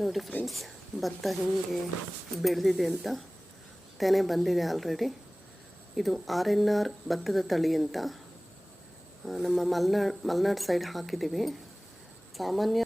ನೋಡಿ ಫ್ರೆಂಡ್ಸ್, ಭತ್ತ ಹೇಗೆ ಬೆಳೆದಿದೆ ಅಂತ. ತೆನೆ ಬಂದಿದೆ ಆಲ್ರೆಡಿ. ಇದು RNR ಭತ್ತದ ತಳಿ ಅಂತ ನಮ್ಮ ಮಲೆನಾಡು ಸೈಡ್ ಹಾಕಿದ್ದೀವಿ. ಸಾಮಾನ್ಯ